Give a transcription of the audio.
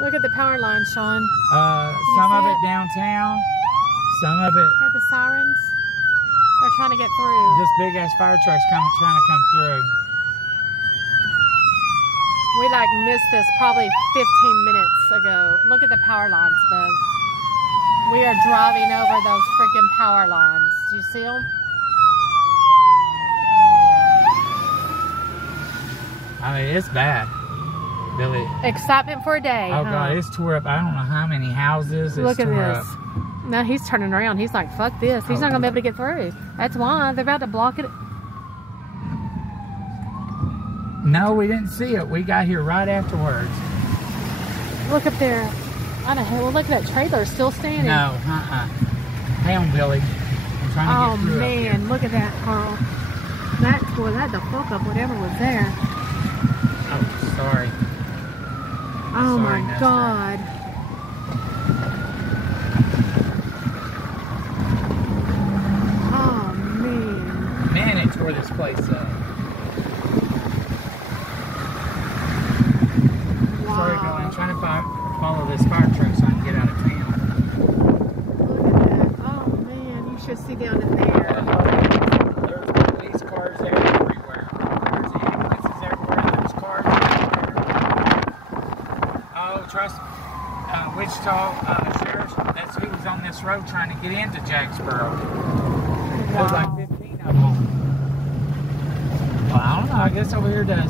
Look at the power line, Sean. Some of it downtown, some of it. Hear the sirens? They're trying to get through. This big ass fire truck's trying to come through. We like missed this probably 15 minutes ago. Look at the power lines, bub. We are driving over those freaking power lines. Do you see them? I mean, it's bad, Billy. Excitement for a day. Oh God, it's tore up. I don't know how many houses. It's Look at tore this. up. Now he's turning around. He's like, fuck this. He's not going to be able to get through. That's why. They're about to block it. No, we didn't see it. We got here right afterwards. Look up there. I don't know. Well, look at that trailer still standing. No, Hang on, Billy. I'm trying to get through. Oh, man. Look at that, Carl. That had the fuck up whatever was there. Oh, sorry. Oh, sorry, my God. Oh, man. Man, it tore this place up. Wow. Sorry, Billy. I'm trying to follow this fire truck so I can get out of town. Look at that. Oh, man. You should see down in there. There's police cars there everywhere. There's ambulances everywhere. There's cars everywhere. Oh, trust Wichita Sheriff. That's who was on this road trying to get into Jacksboro. Wow. There's like 15 of them. Well, I don't know. I guess over here does.